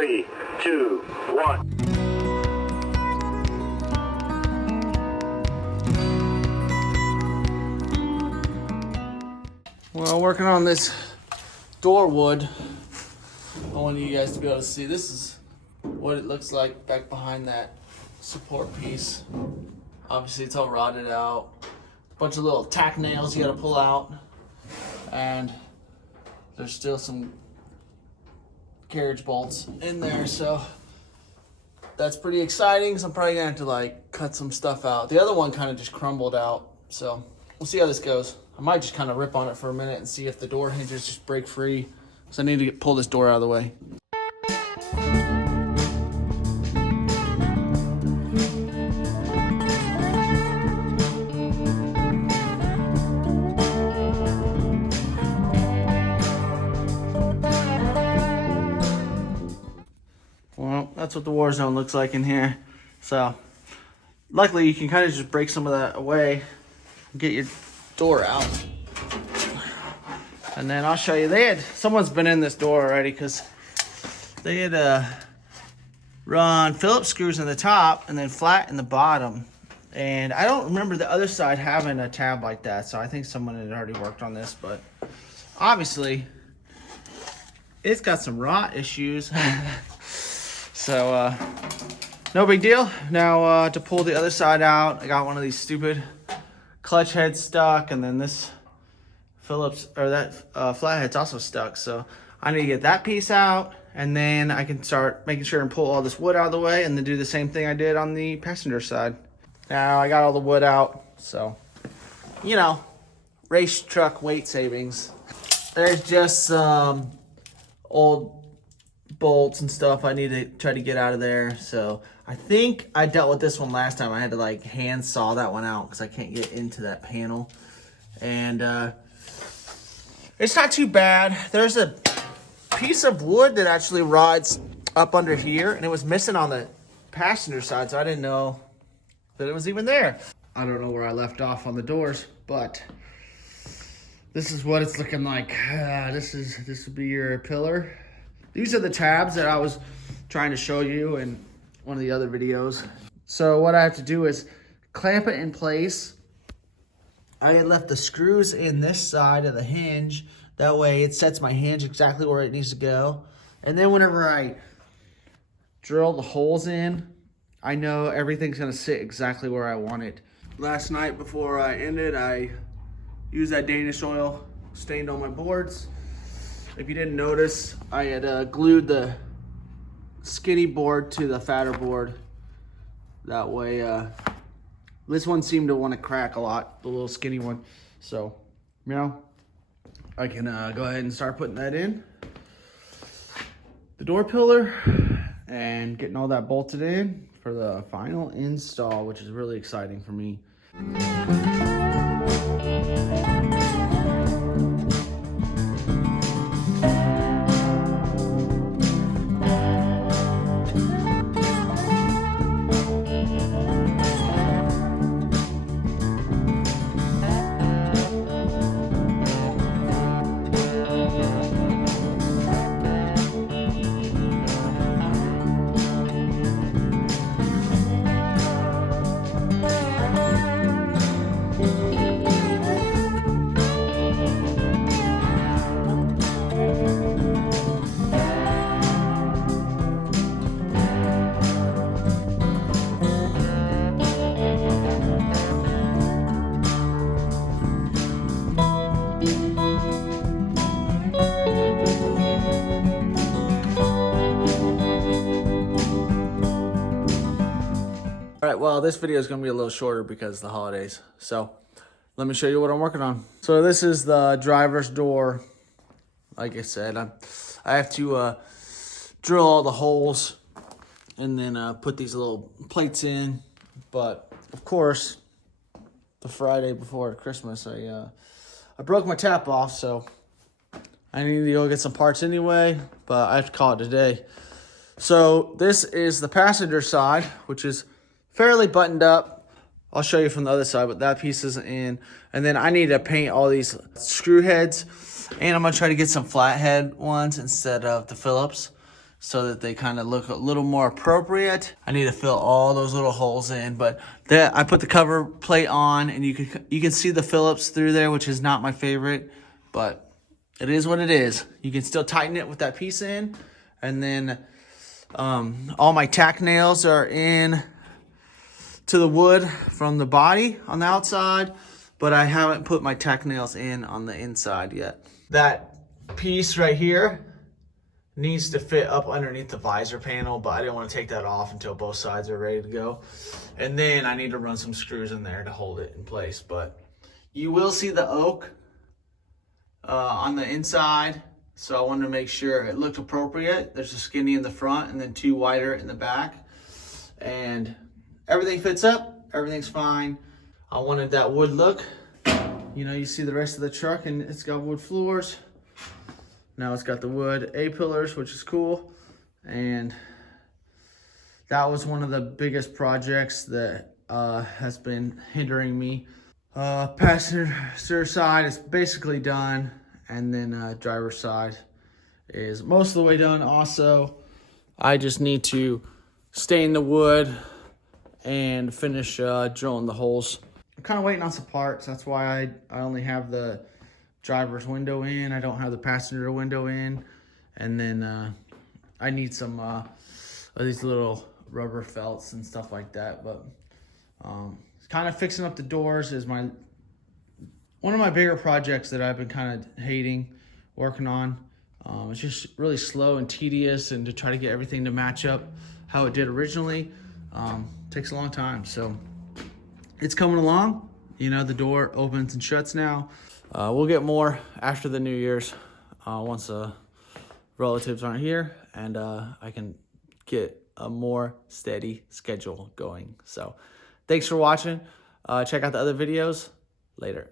3, 2, 1. Well, working on this door wood, I want you guys to be able to see. This is what it looks like back behind that support piece. Obviously, it's all rotted out. Bunch of little tack nails you got to pull out, and there's still some carriage bolts in there. So that's pretty exciting. So I'm probably gonna have to like cut some stuff out. The other one kind of just crumbled out. So we'll see how this goes. I might just kind of rip on it for a minute and see if the door hinges just break free. So I need to pull this door out of the way. Well, that's what the war zone looks like in here. So luckily you can kind of just break some of that away, get your door out, and then I'll show you. Someone's been in this door already because they had run Phillips screws in the top and then flat in the bottom, and I don't remember the other side having a tab like that, so I think someone had already worked on this, but obviously it's got some rot issues. So no big deal. Now to pull the other side out, I got one of these stupid clutch heads stuck, and then this Phillips, or that flathead's also stuck. So I need to get that piece out, and then I can start making sure and pull all this wood out of the way, and then do the same thing I did on the passenger side. Now I got all the wood out, so, you know, race truck weight savings. There's just some old bolts and stuff I need to try to get out of there. So I think I dealt with this one last time. I had to like hand saw that one out because I can't get into that panel, and it's not too bad. There's a piece of wood that actually rides up under here, and it was missing on the passenger side, so I didn't know that it was even there. I don't know where I left off on the doors, but this is what it's looking like. This would be your pillar. These are the tabs that I was trying to show you in one of the other videos. So what I have to do is clamp it in place. I had left the screws in this side of the hinge. That way it sets my hinge exactly where it needs to go. And then whenever I drill the holes in, I know everything's gonna sit exactly where I want it. Last night before I ended, I used that Danish oil, stained on my boards. If you didn't notice, I had glued the skinny board to the fatter board. That way, this one seemed to want to crack a lot, the little skinny one. So, you know, I can go ahead and start putting that in. The door pillar, and getting all that bolted in for the final install, which is really exciting for me. All right, well, this video is going to be a little shorter because of the holidays. So let me show you what I'm working on. So this is the driver's door. Like I said, I have to drill all the holes and then put these little plates in. But of course, the Friday before Christmas, I broke my tap off, so I need to go get some parts anyway, but I have to call it today. So this is the passenger side, which is fairly buttoned up. I'll show you from the other side, but that piece isn't in. And then I need to paint all these screw heads, and I'm gonna try to get some flathead ones instead of the Phillips. so that they kind of look a little more appropriate. I need to fill all those little holes in, but I put the cover plate on, and you can see the Phillips through there, which is not my favorite, but it is what it is. You can still tighten it with that piece in, and then all my tack nails are in to the wood from the body on the outside, but I haven't put my tack nails in on the inside yet. That piece right here needs to fit up underneath the visor panel, but I didn't want to take that off until both sides are ready to go. And then I need to run some screws in there to hold it in place. But you will see the oak on the inside, so I wanted to make sure it looked appropriate. There's a skinny in the front and then 2 wider in the back, and everything fits up, everything's fine. I wanted that wood look. You know, you see the rest of the truck and it's got wood floors. Now it's got the wood A-pillars, which is cool. And that was one of the biggest projects that has been hindering me. Passenger side is basically done. And then driver's side is most of the way done also. I just need to stain the wood and finish drilling the holes. I'm kind of waiting on some parts. That's why I only have the driver's window in. I don't have the passenger window in. And then I need some of these little rubber felts and stuff like that. But kind of fixing up the doors is one of my bigger projects that I've been kind of hating working on. It's just really slow and tedious, and to try to get everything to match up how it did originally takes a long time. So it's coming along. You know, the door opens and shuts now. We'll get more after the New Year's once the relatives aren't here, and I can get a more steady schedule going. So thanks for watching. Check out the other videos. Later.